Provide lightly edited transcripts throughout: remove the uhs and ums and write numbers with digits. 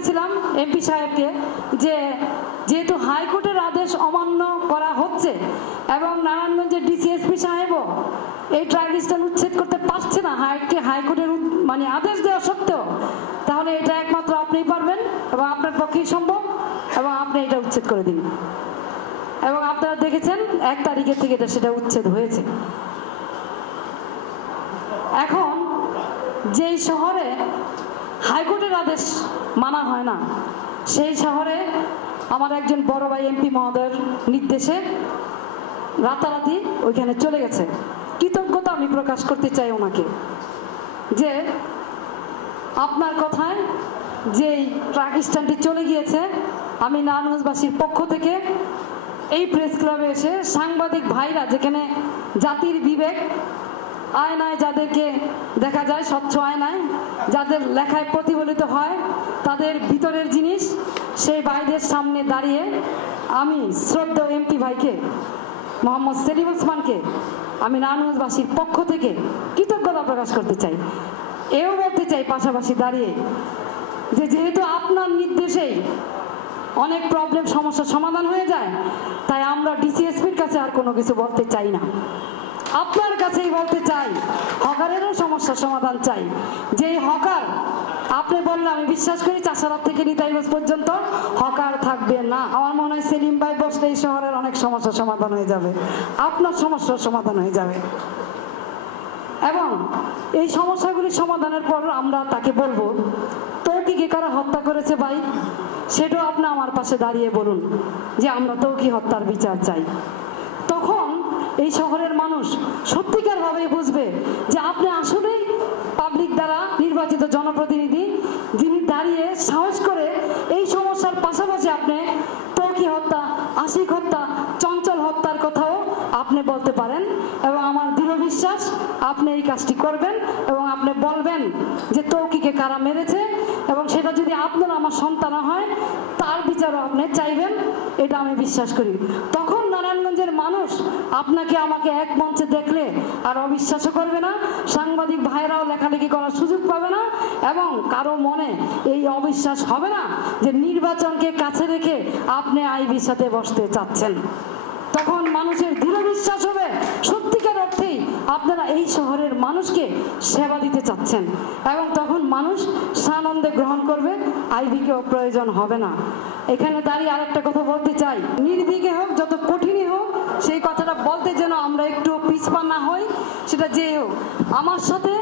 করেছিলাম এমপি সাহেবকে যে যেহেতু হাইকোর্টের আদেশ অমান্য করা হচ্ছে এবং নারায়ণগঞ্জের ডিসিএসপি সাহেবও এই ট্রাইব্যুনাল উচ্ছেদ করতে পারছে না হাইকোর্টের মানে আদেশ দেওয়া সত্ত্বেও, তাহলে এটা একমাত্র আপনিই পারবেন এবং আপনার পক্ষেই সম্ভব এবং আপনি এটা উচ্ছেদ করে দিন। এবং আপনারা দেখেছেন 1 তারিখের থেকে সেটা উচ্ছেদ হয়েছে। এখন যেই শহরে হাইকোর্টের আদেশ মানা হয় না, সেই শহরে আমার একজন বড় ভাই এমপি মহোদয়ের নির্দেশে রাতারাতি ওইখানে চলে গেছে। কৃতজ্ঞতা আমি প্রকাশ করতে চাই ওনাকে, যে আপনার কথায় যেই ট্রাক স্ট্যান্ডটি চলে গিয়েছে, আমি নারায়ণগঞ্জবাসীর পক্ষ থেকে এই প্রেস ক্লাবে এসে সাংবাদিক ভাইরা, যেখানে জাতির বিবেক আয়নায় যাদেরকে দেখা যায়, স্বচ্ছ আয়নায় যাদের লেখায় প্রতিফলিত হয়, তাদের ভিতরের জিনিস, সেই ভাইদের সামনে দাঁড়িয়ে আমি শ্রদ্ধেয় এমপি ভাইকে মোহাম্মদ সেলিম ওসমানকে আমি নারায়ণগঞ্জবাসীর পক্ষ থেকে কৃতজ্ঞতা প্রকাশ করতে চাই। এও বলতে চাই পাশাপাশি দাঁড়িয়ে যে যেহেতু আপনার নির্দেশেই অনেক প্রবলেম সমস্যার সমাধান হয়ে যায়, তাই আমরা ডিসিএসপির কাছে আর কোনো কিছু বলতে চাই না, আপনার কাছেই বলতে চাই। হকারেরও সমস্যার সমাধান চাই। যেই হকার আপনি বললে আমি বিশ্বাস করি চাষারাত থেকে নিতাইগঞ্জ পর্যন্ত হকার থাকবে না। আমার মনে হয় সেলিম ভাই বসলে এই শহরের অনেক সমস্যার সমাধান হয়ে যাবে, আপনার সমস্যার সমাধান হয়ে যাবে। এবং এই সমস্যাগুলি সমাধানের পর আমরা তাকে বলবো তৌকিকে কারা হত্যা করেছে ভাই, সেটাও আপনি আমার পাশে দাঁড়িয়ে বলুন যে আমরা তৌকি হত্যার বিচার চাই। তখন এই শহরের মানুষ সত্যিকার ভাবে বুঝবে যে আপনি আসলেই পাবলিক দ্বারা নির্বাচিত জনপ্রতিনিধি, যিনি দাঁড়িয়ে সাহস করে এই সমস্যার পাশাপাশি আপনি তৌকি হত্যা, আশিক হত্যা, চঞ্চল হত্যার কথাও আপনি বলতে পারেন। এবং আমার দৃঢ় বিশ্বাস আপনি এই কাজটি করবেন এবং আপনি বলবেন যে তৌকিকে কারা মেরেছে, এবং সেটা যদি আপনার আমার সন্তান হয় তার বিচারও আপনি চাইবেন, এটা আমি বিশ্বাস করি। তখন নারায়ণগঞ্জের মানুষ আপনাকে আমাকে এক মঞ্চে দেখলে আর অবিশ্বাসও করবে না, সাংবাদিক ভাইরাও লেখালেখি করার সুযোগ পাবে না, এবং কারো মনে এই অবিশ্বাস হবে না যে নির্বাচনকে কাছে রেখে আপনি আইবির সাথে বসতে চাচ্ছেন। তখন মানুষের দৃঢ় বিশ্বাস হবে সত্যিকার অর্থেই আপনারা এই শহরের মানুষকে সেবা দিতে চাচ্ছেন, এবং তখন মানুষ সানন্দে গ্রহণ করবে, আইবিকেও প্রয়োজন হবে না। এখানে দাঁড়িয়ে আরেকটা কথা বলতে চাই, নির্ভীকে হোক যত কঠিনই হোক সেই কথাটা বলতে যেন আমরা একটু পিছপা না হই, সেটা যে হোক। আমার সাথে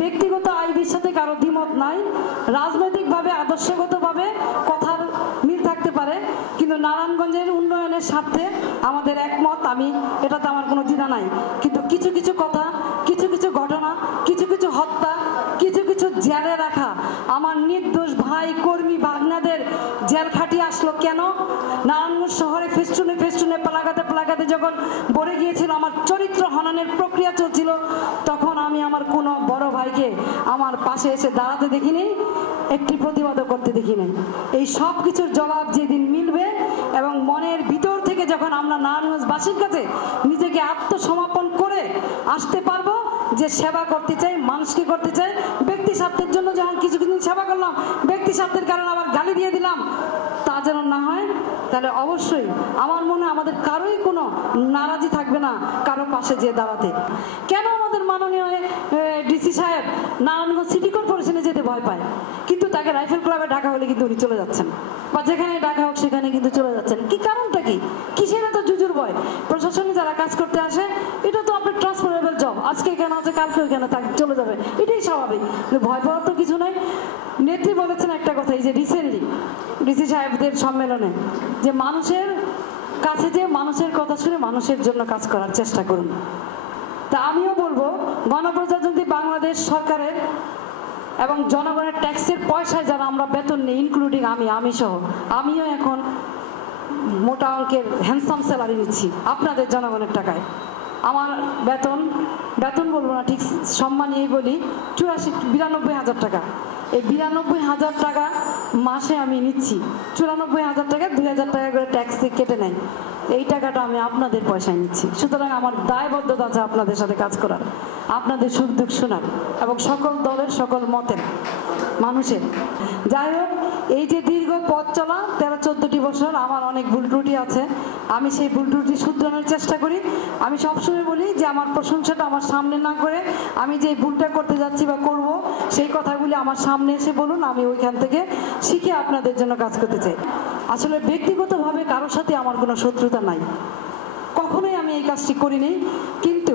ব্যক্তিগত আইবির সাথে কারো দ্বিমত নাই, রাজনৈতিকভাবে আদর্শগতভাবে কথার মিল থাকতে পারে, কিন্তু নারায়ণগঞ্জের উন্নয়নের স্বার্থে আমাদের একমত, আমি এটাতে আমার কোনো দ্বিধা নাই। কিন্তু কিছু কিছু কথা, কিছু কিছু ঘটনা, কিছু কিছু হত্যা, কিছু কিছু জেলে রাখা, আমার নির্দোষ ভাই কর্মী ভাগনাদের জেল খাটিয়ে আসলো কেন? নারায়ণগঞ্জ শহরে ফেস্টুনে ফেস্টুনে প্লাকাতে প্লাকাতে যখন ভরে গিয়েছিল, আমার চরিত্র হননের প্রক্রিয়া চলছিল, তখন আমি আমার কোনো বড় ভাইকে আমার পাশে এসে দাঁড়াতে দেখিনি, একটি প্রতিবাদও করতে দেখি নাই। এই সব কিছুর জবাব যেদিন মিলবে এবং মনের ভিতর থেকে যখন আমরা নারায়ণগঞ্জবাসীর কাছে নিজেকে আত্মসমর্পণ করে আসতে পারবো যে সেবা করতে চাই, মানুষকে করতে চাই, ব্যক্তি স্বার্থের জন্য যখন কিছু কিছু সেবা করলাম, ব্যক্তি স্বার্থের কারণে আবার গালি দিয়ে দিলাম, তা যেন না হয়, তাহলে অবশ্যই আমার মনে আমাদের কারোই কোনো নারাজি থাকবে না কারো পাশে যে দাঁড়াতে। কেন আমাদের মাননীয় ডিসি সাহেব নারায়ণগঞ্জ সিটি কর্পোরেশনে যেতে ভয় পায়, কিন্তু তাকে রাইফেল ক্লাবে ডাকা হলে কিন্তু উনি চলে যাচ্ছেন, বা যেখানে ডাকা হোক সেখানে কিন্তু চলে যাচ্ছেন। কি কারণটা কি? কিসের এত জুজুর ভয়? প্রশাসনে যারা কাজ করতে আসে, এটা তো আপনার ট্রান্সফারেবল জব, আজকে এখানে আছে কালকে ওইখানে চলে যাবে, এটাই স্বাভাবিক, ভয় পাওয়ার তো কিছু নাই। নেত্রী বলেছেন একটা কথা, এই যে রিসেন্টলি ডিসি সাহেবদের সম্মেলনে, যে মানুষের কাছে যে মানুষের কথা শুনে মানুষের জন্য কাজ করার চেষ্টা করুন। তা আমিও বলবো গণপ্রজাতন্ত্রী বাংলাদেশ সরকারের এবং জনগণের ট্যাক্সের পয়সায় যারা আমরা বেতন নিই, ইনক্লুডিং আমি সহ, আমিও এখন মোটা অঙ্কের হ্যান্ডসাম স্যালারি নিচ্ছি আপনাদের জনগণের টাকায়। আমার বেতন বলবো না, ঠিক সম্মানীয় বলি, 92,000 টাকা। এই 92,000 টাকা মাসে আমি নিচ্ছি, 94,000 টাকা 2,000 টাকা করে ট্যাক্স কেটে নেয়, এই টাকাটা আমি আপনাদের পয়সায় নিচ্ছি। সুতরাং আমার দায়বদ্ধতা আছে আপনাদের সাথে কাজ করার, আপনাদের সুখ দুঃখ শোনার, এবং সকল দলের সকল মতের মানুষের। যাই হোক, এই যে দীর্ঘ পথ চলা 13-14টি বছর আমার অনেক ভুল ত্রুটি আছে, আমি সেই ভুল ত্রুটি শুধরানোর চেষ্টা করি। আমি সবসময় বলি যে আমার প্রশংসাটা আমার সামনে না করে আমি যে ভুলটা করতে যাচ্ছি বা করব সেই কথাগুলি আমার সামনে এসে বলুন, আমি ওইখান থেকে শিখে আপনাদের জন্য কাজ করতে চাই। আসলে ব্যক্তিগতভাবে কারোর সাথে আমার কোনো শত্রুতা নাই, কখনোই আমি এই কাজটি করিনি, কিন্তু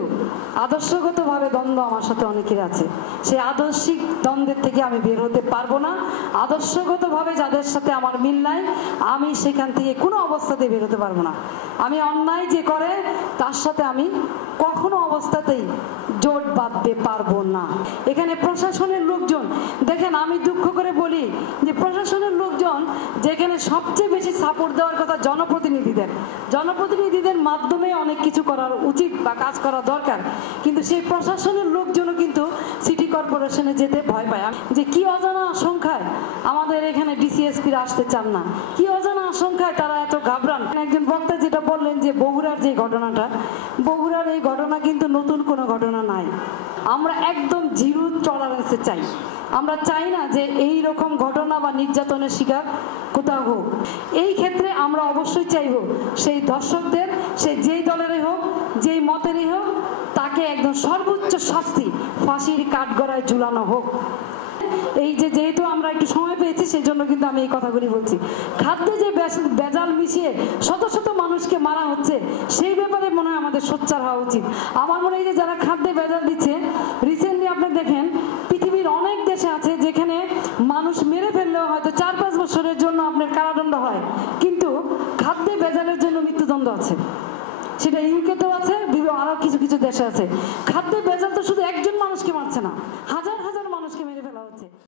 আদর্শগতভাবে দ্বন্দ্ব আমার সাথে অনেকের আছে। সেই আদর্শিক দ্বন্দ্বের থেকে আমি বের হতে পারবো না। আদর্শগতভাবে যাদের সাথে আমার মিল নাই আমি সেখান থেকে কোনো অবস্থাতেই বের হতে পারবো না। আমি অন্যায় যে করে তার সাথে আমি কখনো অবস্থাতেই জোট বাঁধতে পারবো না। এখানে প্রশাসনের লোকজন দেখেন, আমি দুঃখ করে বলি যে প্রশাসনের লোকজন যেখানে সবচেয়ে বেশি সাপোর্ট দেওয়ার কথা জনপ্রতিনিধিদের মাধ্যমে অনেক কিছু করার উচিত বা কাজ করা দরকার, কিন্তু সেই প্রশাসনের লোকজনও কিন্তু সিটি কর্পোরেশনে যেতে ভয় পায়। যে কি অজানা আশঙ্কায় আমাদের এখানে ডিসিএসপিরা আসতে চান না, কি অজানা আশঙ্কায় তারা এত ঘাবড়ান। একজন বক্তা যেটা বললেন যে বগুড়ার যে ঘটনাটা, বগুড়ার এই ঘটনা কিন্তু নতুন কোনো ঘটনা নাই। আমরা একদম জিরো টলারেন্সে চাই। আমরা চাই না যে এই রকম ঘটনা বা নির্যাতনের শিকার কোথাও হোক। এই ক্ষেত্রে আমরা অবশ্যই চাইব সেই দর্শকদের, সে যেই দলেরই হোক, যেই মতেরই হোক, তাকে একদম সর্বোচ্চ শাস্তি ফাঁসির কাঠগড়ায় ঝুলানো হোক। এই যে যেহেতু আমরা একটু সময় পেয়েছি সেই জন্য কিন্তু আমি এই কথাগুলি বলছি। খাদ্যে যে ভেজাল মিশিয়ে শত শত মানুষকে মারা হচ্ছে সেই ব্যাপারে মনে হয় আমাদের সোচ্চার হওয়া উচিত। আমার মনে হয় যে যারা খাদ্যে ভেজাল দিচ্ছে, রিসেন্টলি আপনি দেখেন পৃথিবীর অনেক দেশে আছে যেখানে মানুষ মেরে ফেললেও হয়তো 4-5 বছরের জন্য আপনার কারাদণ্ড হয়, কিন্তু খাদ্যে ভেজালের জন্য মৃত্যুদণ্ড আছে। সেটা ইউকেতেও আছে, আরো কিছু কিছু দেশে আছে। খাদ্যে ভেজাল তো শুধু একজন মানুষকে মারছে না,